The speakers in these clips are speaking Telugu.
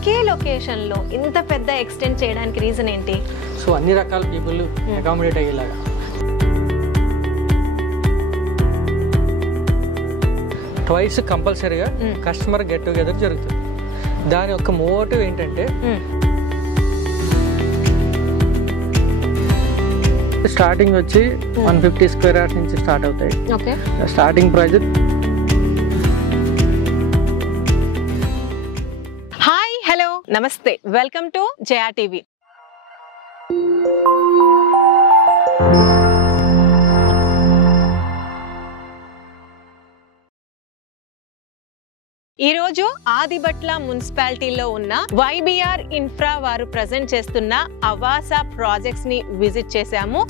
ఒకే లొకేషన్ లో ఇంత పెద్ద ఎక్స్టెండ్ చేయడానికి రీజన్ ఏంటి? సో అన్ని రకాల పీపుల్ అకామిడేట్ అయ్యేలాగా ట్వైస్ కంపల్సరీగా కస్టమర్ గెట్ టుగెదర్ జరుగుతుంది. దాని యొక్క మోటివ్ ఏంటంటే స్టార్టింగ్ వచ్చి 150 స్క్వేర్ యార్డ్స్ నుంచి స్టార్ట్ అవుతాయి. Starting price. హాయ్, హలో, నమస్తే, వెల్కమ్ టు జయా టీవీ. ఈ రోజు ఆదిబట్ల మున్సిపాలిటీలో ఉన్న వైబిఆర్ ఇన్ఫ్రా వారు ప్రజెంట్ చేస్తున్న అవాసా ప్రాజెక్ట్స్ ని విజిట్ చేశాము.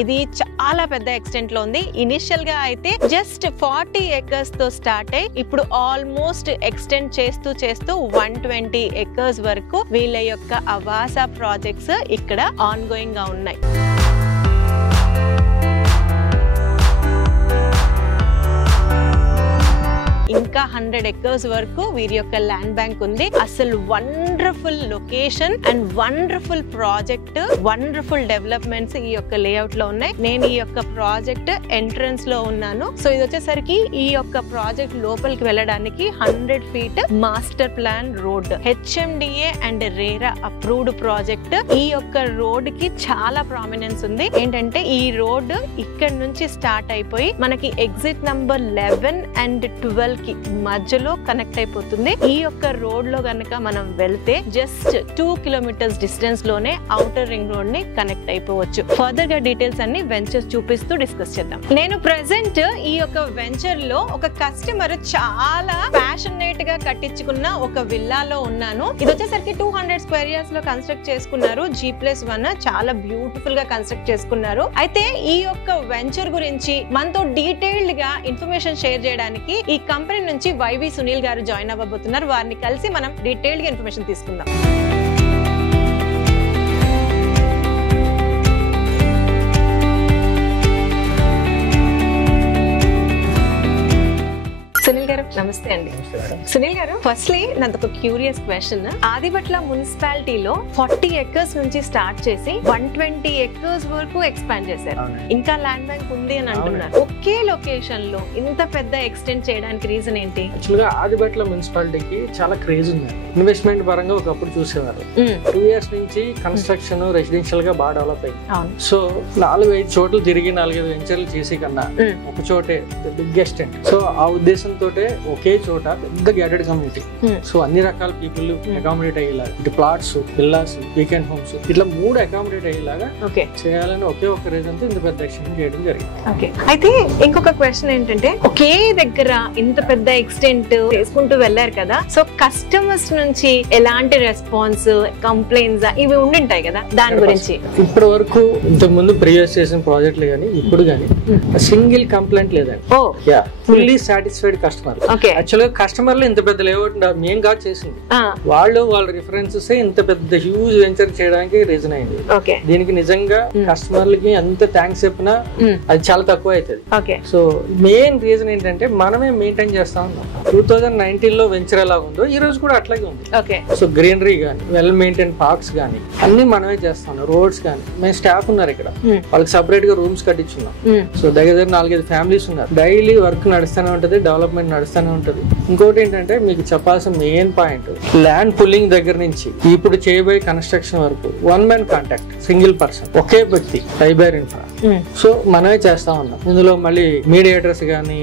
ఇది చాలా పెద్ద ఎక్స్టెంట్ లో ఉంది. ఇనిషియల్ గా అయితే జస్ట్ 40 acres తో స్టార్ట్ అయ్యి ఇప్పుడు ఆల్మోస్ట్ ఎక్స్టెండ్ చేస్తూ 120 acres వరకు వీళ్ళ యొక్క అవాసా ప్రాజెక్ట్స్ ఇక్కడ ఆన్ గోయింగ్ గా ఉన్నాయి. ఇంకా 100 acres వరకు వీరి యొక్క ల్యాండ్ బ్యాంక్ ఉంది. అసలు wonderful location and wonderful project, wonderful developments ఈ యొక్క లేఅవుట్ లో ఉన్నాయి. నేను ఈ యొక్క ప్రాజెక్ట్ ఎంట్రన్స్ లో ఉన్నాను. సో ఇది వచ్చేసరికి ఈ యొక్క ప్రాజెక్ట్ లోపలికి వెళ్ళడానికి 100 feet master plan road, HMDA and RERA approved project. ఈ యొక్క రోడ్ కి చాలా ప్రామినెన్స్ ఉంది. ఏంటంటే ఈ రోడ్ ఇక్కడ నుంచి స్టార్ట్ అయిపోయి మనకి ఎగ్జిట్ నంబర్ 11 and 12 కి మధ్యలో కనెక్ట్ అయిపోతుంది. ఈ యొక్క రోడ్ లో గనక మనం వెళ్తే జస్ట్ 2 kilometers డిస్టెన్స్ లోనే ఔటర్ రింగ్ రోడ్ ని కనెక్ట్ అయిపోవచ్చు. ఫర్దర్ గా డీటెయిల్స్ అన్ని వెంచర్ చూపిస్తూ డిస్కస్ చేద్దాం. నేను ప్రెసెంట్ ఈ యొక్క వెంచర్ లో ఒక కస్టమర్ చాలా ప్యాషనేట్ గా కట్టించుకున్న ఒక విల్లాలో ఉన్నాను. ఇది వచ్చేసరికి 200 square yards లో కన్స్ట్రక్ట్ చేసుకున్నారు. G+1 చాలా బ్యూటిఫుల్ గా కన్స్ట్రక్ట్ చేసుకున్నారు. అయితే ఈ యొక్క వెంచర్ గురించి మనతో డీటెయిల్డ్ గా ఇన్ఫర్మేషన్ షేర్ చేయడానికి ఈ కంపెనీ నుంచి వైవి సునీల్ గారు జాయిన్ అవ్వబోతున్నారు. వారిని కలిసి మనం డీటెయిల్డ్ గా ఇన్ఫర్మేషన్ తీసుకుందాం. సునీల్ గారు నమస్తే అండి. సునీల్ గారు, ఫస్ట్లీ నాది ఒక క్యూరియస్ క్వశ్చన్. ఆదిబట్ల మున్సిపాలిటీలో 40 acres నుంచి స్టార్ట్ చేసి 120 acres వరకు ఎక్స్పాండ్ చేశారు. ఇంకా ల్యాండ్ బ్యాంక్ ఉంది అని అంటున్నారు. ఒకే లొకేషన్ లో ఇంత పెద్ద ఎక్స్టెండ్ చేయడానికి రీజన్ ఏంటి? యాక్చువల్గా ఆదిబట్ల మున్సిపాలిటీకి చాలా క్రేజ్ ఉంది. ఇన్వెస్ట్మెంట్ పరంగా ఒకప్పుడు చూసేవారు. 2 years నుంచి కన్స్ట్రక్షన్ రెసిడెన్షియల్ గా బాగా డెవలప్ అయింది. సో 4-5 చోట్ల తిరిగి 4-5 వెంచర్లు చేసి కన్నా ఒక చోటే బిగ్గెస్ట్ అండ్ సో ఆ ఉద్దేశం తోటే ఒకే చోట పెద్ద గ్యాటెడ్ కమ్యూనిటీ. సో అన్ని రకాల పీపుల్ అకామిడేట్ అయ్యేలాగా, ఇటు ప్లాట్స్, విల్లాస్, వీకెండ్ హోమ్స్, ఇట్లా 3 అకామిడేట్ అయ్యేలాగా చేయాలని ఒకే ఒక రీజన్ తో ఇంత పెద్ద ఎక్స్టెండ్ చేయడం జరిగింది. అయితే ఇంకొక క్వశ్చన్ ఏంటంటే, ఒకే దగ్గర ఇంత పెద్ద ఎక్స్టెంట్ చేసుకుంటూ వెళ్లారు కదా, సో కస్టమర్స్ నుంచి ఎలాంటి రెస్పాన్స్, కంప్లైంట్స్ ఇవి ఉండింటాయి కదా, దాని గురించి? ఇప్పటి వరకు ఇంతకు ముందు ప్రీవియస్ చేసిన ప్రాజెక్టులు గానీ ఇప్పుడు గానీ సింగిల్ కంప్లైంట్ లేదండి. Fully satisfied customer. యాక్చువల్గా కస్టమర్లు ఇంత పెద్ద లేఅవుట్ మేము కాదు చేసింది, వాళ్ళ రిఫరెన్సెస్ ఇంత పెద్ద హ్యూజ్ వెంచర్ చేయడానికి రీజన్ అయింది. దీనికి నిజంగా కస్టమర్లకి ఎంత థ్యాంక్స్ చెప్పినా అది చాలా తక్కువ అవుతుంది. సో మెయిన్ రీజన్ ఏంటంటే మనమే మెయింటైన్ చేస్తా ఉన్నాం. 2019 లో వెంచర్ ఎలా ఉందో ఈ రోజు కూడా అట్లాగే ఉంది. సో గ్రీనరీ గానీ, వెల్ మెయింటైన్ పార్క్స్ గానీ అన్ని మనమే చేస్తా ఉన్నాం. రోడ్స్ గానీ, మేము స్టాఫ్ ఉన్నారు ఇక్కడ, వాళ్ళకి సపరేట్ గా రూమ్స్ కట్టించున్నాం. సో దగ్గర 4-5 ఫ్యామిలీస్ ఉన్నారు. డైలీ వర్క్ నడుస్తూనే ఉంటది, డెవలప్మెంట్ నడుస్తూనే ఉంటది. ఇంకోటి ఏంటంటే మీకు చెప్పాల్సిన మెయిన్ పాయింట్, ల్యాండ్ పుల్లింగ్ దగ్గర నుంచి ఇప్పుడు చేయబోయే కన్స్ట్రక్షన్ వరకు 1 man కాంటాక్ట్, సింగిల్ పర్సన్, ఒకే వ్యక్తి, వైబిఆర్ ఇన్ఫ్రా. సో మనమే చేస్తా ఉన్నాం. ఇందులో మళ్ళీ మీడియేటర్స్ గానీ,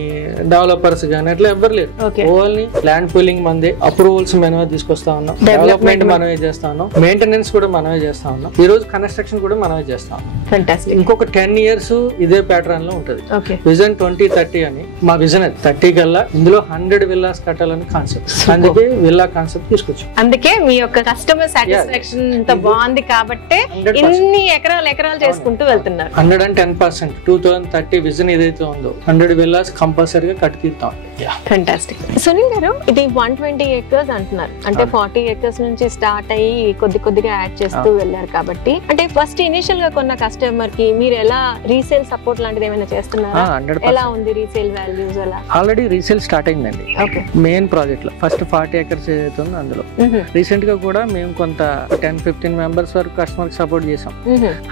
డెవలపర్స్ గానీ అట్లా ఎవ్వరు లేరు. ఓన్లీ ల్యాండ్ పుల్లింగ్ మంది, అప్రూవల్స్ మనమే తీసుకొస్తా ఉన్నాం, డెవలప్మెంట్ మనమే చేస్తా ఉన్నాం, మెయింటెనెన్స్ కూడా మనమే చేస్తా ఉన్నాం, ఈ రోజు కన్స్ట్రక్షన్ కూడా మనమే చేస్తా ఉన్నాం. ఇంకొక 10 years ఇదే ప్యాటర్న్ లో ఉంటది. విజన్ 2030 అని మా విజన్. 30 కల్లా ఇందులో 100 విల్లాస్ కట్టాలని కాన్సెప్ట్. అందుకే విల్లా కాన్సెప్ట్ తీసుకొచ్చాం. అందుకే మీ యొక్క కస్టమర్ సాటిస్ఫాక్షన్ ఇంత బాగుంది కాబట్టి ఇన్ని ఎకరాలు చేసుకుంటూ వెళ్తున్నారు. 110% 2030 విజన్ ఏదైతే ఉందో 100 విల్లాస్ కంపల్సరీగా కట్టి తీరుతాం. ఫెంటాస్టిక్. సునీల్ గారు, ఇది 120 acres అంటున్నారు, అంటే 40 acres నుంచి స్టార్ట్ అయ్యి కొద్దిగా యాడ్ చేస్తూ వెళ్ళారు కాబట్టి, అంటే ఫస్ట్ ఇనిషియల్ గా కొన్న కస్టమర్ కి మీరు ఎలా రీసేల్ సపోర్ట్ లాంటిది ఏమైనా చేస్తున్నారా? ఎలా ఉంది రీసేల్ వాల్యూస్? అలా ఆల్రెడీ రీసేల్ స్టార్ట్ అయిందండి మెయిన్ ప్రాజెక్ట్ లో. ఫస్ట్ 40 acres ఏదైతుంది అందులో రీసెంట్ గా కూడా మేము కొంత 10-15 మెంబర్స్ వరకు కస్టమర్ కి సపోర్ట్ చేసాం.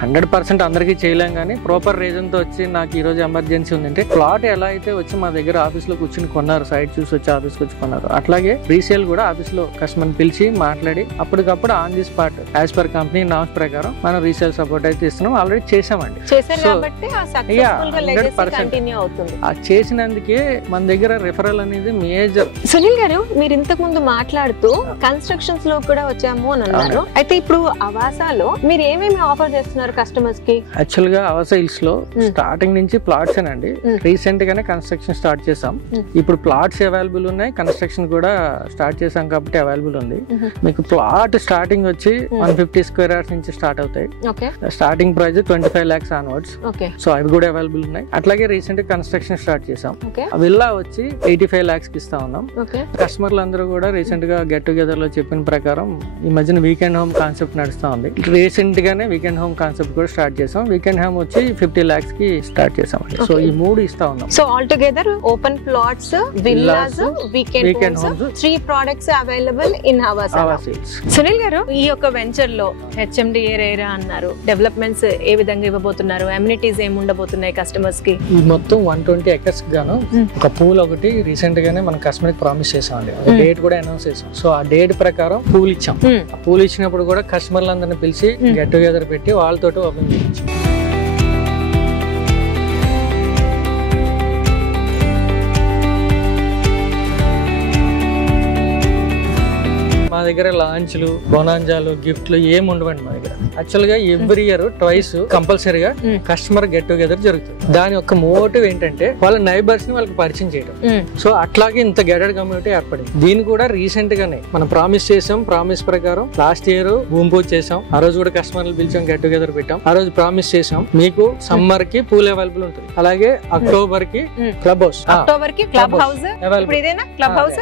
100% అందరికీ చేయలేం కానీ ప్రాపర్ రీజన్ తో వచ్చి నాకు ఈ రోజు ఎమర్జెన్సీ ఉందంటే ప్లాట్ ఎలా అయితే వచ్చి మా దగ్గర ఆఫీస్ లో కూర్చుని కొన్నారు, సైట్ చూసి వచ్చి ఆఫీస్ కి వచ్చి కొన్నారు, అట్లాగే రీసేల్ కూడా ఆఫీస్ లో కస్టమర్ పిలిచి మాట్లాడి అప్పటికప్పుడు on the spot as per company norms ప్రకారం మనం రీసేల్ సపోర్ట్ అయితే ఇస్తున్నాం. ఆల్రెడీ చేసామండి. చేసినందుకే మన దగ్గర రిఫరల్ అనేది మేజర్. సునీల్ గారు, మీరు ఇంతకు ముందు మాట్లాడుతూ కన్స్ట్రక్షన్స్ లో కూడా వచ్చాము అని అన్నారు. అయితే ఇప్పుడు అవాసాలో మీరు ఏమేమి ఆఫర్ చేస్తున్నారు కస్టమర్స్ కి? యాక్చువల్ గా అవాసా హిల్స్ లో స్టార్టింగ్ నుంచి ప్లాట్స్ అండి. రీసెంట్ గానే కన్స్ట్రక్షన్ స్టార్ట్ చేసాం. ఇప్పుడు ప్లాట్స్ అవైలబుల్ ఉన్నాయి, కన్స్ట్రక్షన్ కూడా స్టార్ట్ చేసాం కాబట్టి అవైలబుల్ ఉంది. మీకు ప్లాట్ స్టార్టింగ్ వచ్చి 150 square yards నుంచి స్టార్ట్ అవుతాయి. Starting price 25 lakhs onwards. So అవి కూడా అవైలబుల్ ఉన్నాయి. అట్లాగే రీసెంట్ కన్స్ట్రక్షన్ స్టార్ట్ చేసాం. విల్లా వచ్చి 85 lakhs కి ఇస్తా ఉన్నాం. కస్టమర్లు అందరూ కూడా రీసెంట్ గా గెట్ టుగెదర్ లో చెప్పిన ప్రకారం ఈ మధ్యన వీకెండ్ హోమ్ కాన్సెప్ట్ నడుస్తా ఉంది. రీసెంట్ గానే వీకెండ్ హోమ్ కాన్సెప్ట్ కూడా స్టార్ట్ చేసాం. వీకెండ్ హోమ్ వచ్చి 50 lakhs కి స్టార్ట్ చేసాం. సో ఈ 3 ఇస్తా ఉన్నాం. So all together open plots, villas, weekend homes, 3 products available in Havasa. Sunil garu, ఈ యొక్క వెంచర్ లో హెచ్ఎండిఏ రేరా అన్నారు, డెవలప్మెంట్స్ ఏ విధంగా ఇవ్వబోతున్నారు, అమ్యూనిటీస్ ఏమి ఉండబోతున్నాయి కస్టమర్స్ కి? ఈ మొత్తం 120 acres గాను ఒక పూల్ ఒకటి రీసెంట్ గానే మన కస్టమర్ కి ప్రామిస్ చేసామండి. డేట్ కూడా అనౌన్స్ చేసాం. సో ఆ డేట్ ప్రకారం పూల్ ఇచ్చాం. ఆ పూల్ ఇచ్చినప్పుడు కూడా కస్టమర్లందరినీ పిలిచి గెట్ టుగెదర్ పెట్టి వాళ్ళతోటి ఓపెన్ చేయించాం. మా దగ్గర లాంచ్లు, బొనాంజాలు, గిఫ్ట్లు ఏమి ఉండవండి మా దగ్గర. యాక్చువల్ గా ఎవ్రీ ఇయర్ ట్వైస్ కంపల్సరీగా కస్టమర్ గెట్ టుగెదర్ జరుగుతుంది. దాని యొక్క మోటివ్ ఏంటంటే వాళ్ళ నైబర్స్ ని వాళ్ళకి పరిచయం చేయడం. సో అట్లాగే ఇంత గెటెడ్ కమ్యూనిటీ ఏర్పడింది. దీన్ని కూడా రీసెంట్ గానే మనం ప్రామిస్ చేసాం. ప్రామిస్ ప్రకారం లాస్ట్ ఇయర్ భూమి పూజ చేసాం. ఆ రోజు కూడా కస్టమర్లు పిలిచాం, గెట్ టుగెదర్ పెట్టాం. ఆ రోజు ప్రామిస్ చేసాం మీకు సమ్మర్ కి పూల్ అవైలబుల్ ఉంటుంది. అలాగే అక్టోబర్ కి క్లబ్ హౌస్, అక్టోబర్ కి club house club house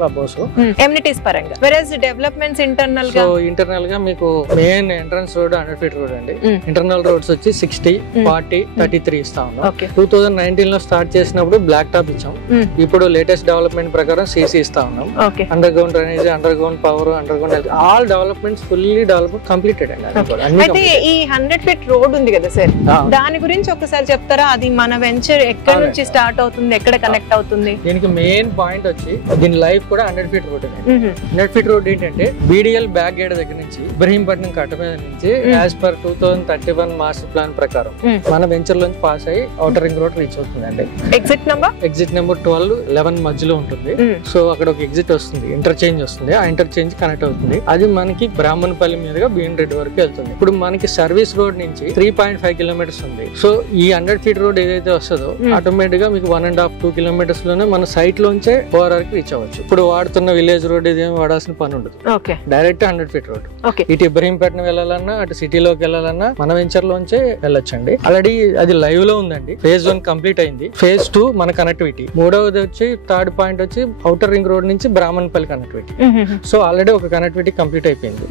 club house amenities పరంగా. వెరస్ డెవలప్మెంట్స్ ఇంటర్నల్ గా, ఇంటర్నల్ గా మీకు main entrance road 100 feet road అండి. ఇంటర్నల్ రోడ్స్ వచ్చి 60, 40, 33 ఇస్తా ఉన్నాం. 2019 లో స్టార్ట్ చేసినప్పుడు బ్లాక్ టాప్ ఇచ్చాం. ఇప్పుడు లేటెస్ట్ డెవలప్మెంట్ ప్రకారం సిసి ఇస్తా ఉన్నాం. Under ground drainage, under ground power, under ground all developments fully develop completed అండి. అయితే ఈ 100 feet రోడ్ ఉంది కదా సార్, దాని గురించి ఒకసారి చెప్తారా? అది మన వెంచర్ ఎక్కడ నుంచి స్టార్ట్ అవుతుంది, ఎక్కడ కనెక్ట్ అవుతుంది? దీనికి మెయిన్ పాయింట్ వచ్చి దీని లైఫ్ కూడా 100 feet రోడ్. 100 feet రోడ్ ఏంటంటే బీడిఎల్ బ్యాక్ గేట్ దగ్గర నుంచి ఇబ్రహీంపట్నం కట్ట మీద నుంచి యాజ్ పర్ 2031 మాస్టర్ ప్లాన్ ప్రకారం మన వెంచర్ లోంచి పాస్ అయ్యి ఔటర్ రింగ్ రోడ్ రీచ్ అవుతుందండి. ఎగ్జిట్ నెంబర్ 12, 11 మధ్యలో ఉంటుంది. సో అక్కడ ఒక ఎగ్జిట్ వస్తుంది, ఇంటర్చేంజ్ వస్తుంది. ఆ ఇంటర్చేంజ్ కనెక్ట్ అవుతుంది. అది మనకి బ్రాహ్మణపల్లి మీదుగా బీన్ రెడ్డి వరకు వెళ్తుంది. ఇప్పుడు మనకి సర్వీస్ రోడ్ నుంచి 3.5 kilometers ఉంది. సో ఈ 100 feet రోడ్ ఏదైతే వస్తుందో ఆటోమేటిక్ గా మీకు 1.5-2 kilometers లోనే మన సైట్ లోంచే ఓఆర్ఆర్ కి రీచ్ అవ్వచ్చు. ఇప్పుడు వాడుతున్న విలేజ్ రోడ్ ఇదేమి వాడాల్సిన పని ఉండదు. Direct 100 feet road. ఇటు ఇబ్రహీంపట్నం వెళ్ళాలన్నా, అటు సిటీలోకి వెళ్ళాలన్నా మన వెంచర్ లోంచే వెళ్ళొచ్చండి. ఆల్రెడీ అది లైవ్ లో ఉందండి. ఫేజ్ 1 కంప్లీట్ అయింది. ఫేజ్ 2 మన కనెక్టివిటీ. మూడవది వచ్చి థర్డ్ పాయింట్ వచ్చి ఔటర్ రింగ్ రోడ్ నుంచి బ్రాహ్మణపల్లి కనెక్టివిటీ. సో ఆల్రెడీ ఒక కనెక్టివిటీ కంప్లీట్ అయిపోయింది.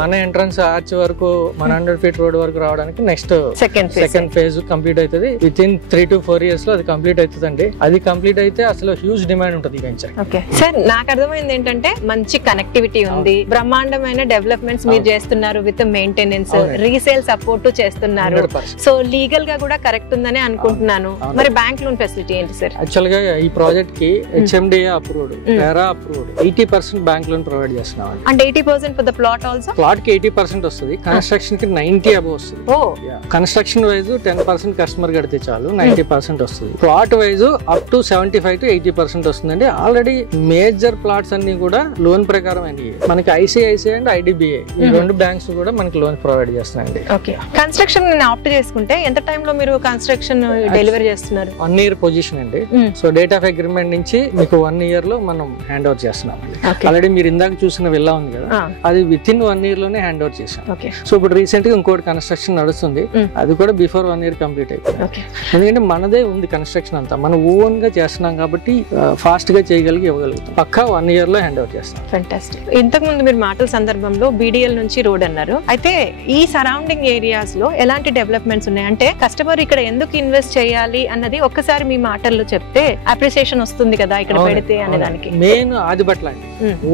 మన ఎంట్రన్స్ ఆర్చ్ వరకు మన 100 feet రోడ్ వరకు రావడానికి నెక్స్ట్ సెకండ్ ఫేజ్ కంప్లీట్ అవుతుంది. విత్ ఇన్ 3 to 4 years లో అది కంప్లీట్ అవుతుందండి. అది కంప్లీట్ అయితే అసలు హ్యూజ్ డిమాండ్ ఉంటుంది ఈ వెంచర్. సార్, నాకు అర్థమైంది ఏంటంటే మంచి కనెక్టివిటీ ఉంది, బ్రహ్మాండమైన డెవలప్మెంట్స్ మీరు చేస్తున్నారు, విత్ మెయింటెనెన్స్, రీసేల్ సపోర్ట్ చేస్తున్నారు. సో లీగల్ గా కూడా కరెక్ట్ ఉందని అనుకుంటున్నాను. మరి బ్యాంక్ లోన్ ఫెసిలిటీ ఏంటి సార్? యాక్చువల్ గా ఈ ప్రాజెక్ట్ కి HMDA approved, RERA approved 80% bank loan provide చేస్తున్నాం. అంటే 80% for the plot also? Plot కి 80% వస్తుంది, కన్స్ట్రక్షన్ కి 90 above వస్తుంది. కన్స్ట్రక్షన్ వైజ్ 10% కస్టమర్ కడితే చాలు, 90% వస్తుంది. Plot wise up to 75 to 80% వస్తుందండి. ఆల్రెడీ మేజర్ ప్లాట్స్ అన్ని కూడా లోన్ లోన్ ప్రకారం అండి మనకి ఐసిఐసిఐ అండ్ ఐడిబిఐ ఈ రెండు బ్యాంక్స్ కూడా మనకి లోన్ ప్రొవైడ్ చేస్తున్నాయండి. ఓకే, కన్స్ట్రక్షన్ ఆప్ట్ చేసుకుంటే ఎంత టైం లో మీరు కన్స్ట్రక్షన్ డెలివరీ చేస్తున్నారు? 1 year పొజిషన్ అండి. సో డేట్ ఆఫ్ అగ్రిమెంట్ నుంచి మీకు 1 year లో మనం హ్యాండ్ ఓవర్ చేస్తున్నాం. ఆల్రెడీ మీరు ఇందాక చూసిన విల్లా ఉంది కదా, అది విత్ ఇన్ 1 year లోనే హ్యాండ్ ఓవర్ చేసాం. సో ఇప్పుడు రీసెంట్ గా ఇంకోటి కన్స్ట్రక్షన్ నడుస్తుంది, అది కూడా బిఫోర్ 1 year కంప్లీట్ అయిపోయింది. ఎందుకంటే మనదే ఉంది కన్స్ట్రక్షన్ అంతా, మనం ఓన్ గా చేస్తున్నాం కాబట్టి ఫాస్ట్ గా చేయగలిగి ఇవ్వగలుగుతాం. పక్కా 1 year లో హ్యాండ్ ఓవర్ చేస్తాం. ఫెంటాస్టిక్. ఇంతకు ముందు మీరు మాటల సందర్భంలో BDL నుంచి రోడ్ అన్నారు, అయితే ఈ సరౌండింగ్ ఏరియాస్ లో ఎలాంటి డెవలప్మెంట్స్ ఉన్నాయి? అంటే కస్టమర్ ఇక్కడ ఎందుకు ఇన్వెస్ట్ చేయాలి అన్నది ఒక్కసారి మీ మాటల్లో చెప్తే అప్రిసియేషన్ వస్తుంది కదా ఇక్కడ పెడితే అనే దానికి. మెయిన్ ఆదిబట్ల అండి,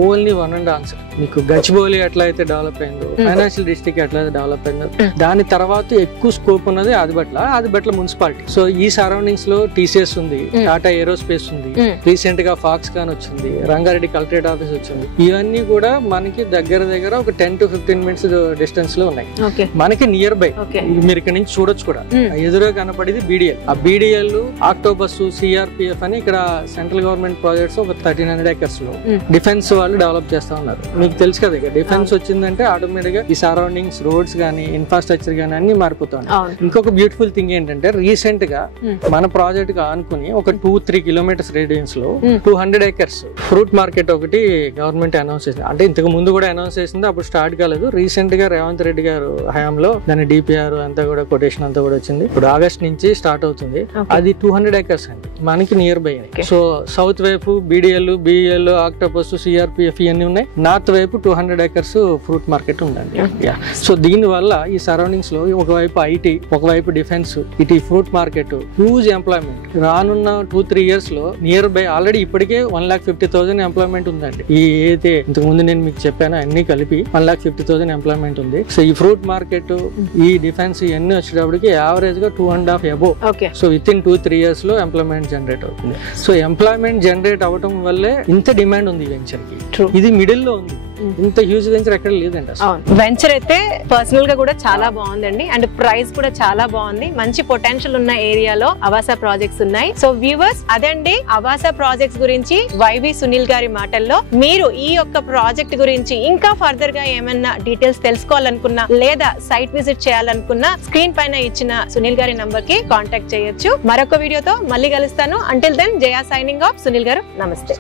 ఓన్లీ వన్ అండ్ ఆన్సర్. మీకు గచ్చిబౌలి ఎట్లా అయితే డెవలప్ అయిందో, ఫైనాన్షియల్ డిస్ట్రిక్ట్ ఎట్లా అయితే డెవలప్ అయిందో, దాని తర్వాత ఎక్కువ స్కోప్ ఉన్నది ఆదిబట్ల మున్సిపాలిటీ. సో ఈ సరౌండింగ్స్ లో TCS ఉంది, టాటా ఏరోస్పేస్ ఉంది, రీసెంట్ గా ఫాక్స్కాన్ వచ్చింది, రంగారెడ్డి కలెక్టరేట్ ఆఫీస్ వచ్చింది. ఇవన్నీ కూడా మనకి దగ్గర ఒక 10 to 15 minutes డిస్టెన్స్ లో ఉన్నాయి. మనకి నియర్ బై, మీరు ఇక్కడ నుంచి చూడొచ్చు కూడా. ఎదురుగా కనపడేది BDL. ఆ BDL, ఆక్టోబస్, CRPF అని ఇక్కడ సెంట్రల్ గవర్నమెంట్ ప్రాజెక్ట్స్ ఒక 1300 acres లో డిఫెన్స్ వాళ్ళు డెవలప్ చేస్తా ఉన్నారు. మీకు తెలుసు కదా, ఇక డిఫెన్స్ వచ్చిందంటే ఆటోమేటిక్ గా ఈ సరౌండింగ్స్ రోడ్స్ గానీ ఇన్ఫ్రాస్ట్రక్చర్ గానీ అన్ని మారిపోతాయి. ఇంకొక బ్యూటిఫుల్ థింగ్ ఏంటంటే, రీసెంట్ గా మన ప్రాజెక్ట్ గా అనుకుని ఒక 2-3 kilometers రేడియన్స్ లో 200 acres ఫ్రూట్ మార్కెట్ ఒకటి గవర్నమెంట్ అనౌన్స్ చేసింది. అంటే ఇంతకు ముందు కూడా అనౌన్స్ చేసింది, అప్పుడు స్టార్ట్ కాలేదు. రీసెంట్ గా రేవంత్ రెడ్డి గారు హయాంలో దాని DPR అంతా కూడా కొటేషన్ అంతా కూడా వచ్చింది. ఇప్పుడు ఆగస్ట్ నుంచి స్టార్ట్ అవుతుంది. అది 200 acres అండి, మనకి నియర్ బై. సో సౌత్ వైపు BDL, BEL, ఆక్టోపస్, CRPF ఇవన్నీ ఉన్నాయి. నార్త్ వైపు 200 acres ఫ్రూట్ మార్కెట్ ఉందండి. సో దీని వల్ల ఈ సరౌండింగ్స్ లో ఒకవైపు IT, ఒకవైపు డిఫెన్స్, ఇటు ఫ్రూట్ మార్కెట్, హ్యూజ్ ఎంప్లాయ్మెంట్. రానున్న 2-3 years లో నియర్ బై ఆల్రెడీ ఇప్పటికే 1,50,000 ఎంప్లాయ్మెంట్ ఉందండి. ఈ అయితే ఇంతకు ముందు నేను మీకు చెప్పాను అన్ని కలిపి 1,50,000 ఎంప్లాయ్మెంట్ ఉంది. సో ఈ ఫ్రూట్ మార్కెట్, ఈ డిఫెన్స్ ఇవన్నీ వచ్చేటప్పటికి యావరేజ్ గా 2.5 above. So with in 2-3 years లో ఎంప్లాయ్మెంట్ జనరేట్ అవుతుంది. సో ఎంప్లాయ్మెంట్ జనరేట్ అవడం వల్లే ఇంత డిమాండ్ ఉంది ఈ వెంచర్ కి. ఇది మిడిల్ లో ఉంది, ఇంత హ్యూజ్ వెంచర్ ఎక్కడ లేదండి. వెంచర్ అయితే పర్సనల్ గా కూడా చాలా బాగుందండి, అండ్ ప్రైస్ కూడా చాలా బాగుంది. మంచి పొటెన్షియల్ ఉన్న ఏరియాలో అవాసా ప్రాజెక్ట్స్ ఉన్నాయి. సో వ్యూవర్స్, అదండి అవాసా ప్రాజెక్ట్స్ గురించి YV సునీల్ గారి మాటల్లో. మీరు ఈ యొక్క ప్రాజెక్ట్ గురించి ఇంకా ఫర్దర్ గా ఏమన్నా డీటెయిల్స్ తెలుసుకోవాలనుకున్నా లేదా సైట్ విజిట్ చేయాలనుకున్నా స్క్రీన్ పైన ఇచ్చిన సునీల్ గారి నంబర్ కి కాంటాక్ట్ చేయొచ్చు. మరొక వీడియోతో మళ్ళీ కలుస్తాను. అంటిల్ దెన్, జయా సైనింగ్ ఆఫ్. సునీల్ గారు నమస్తే.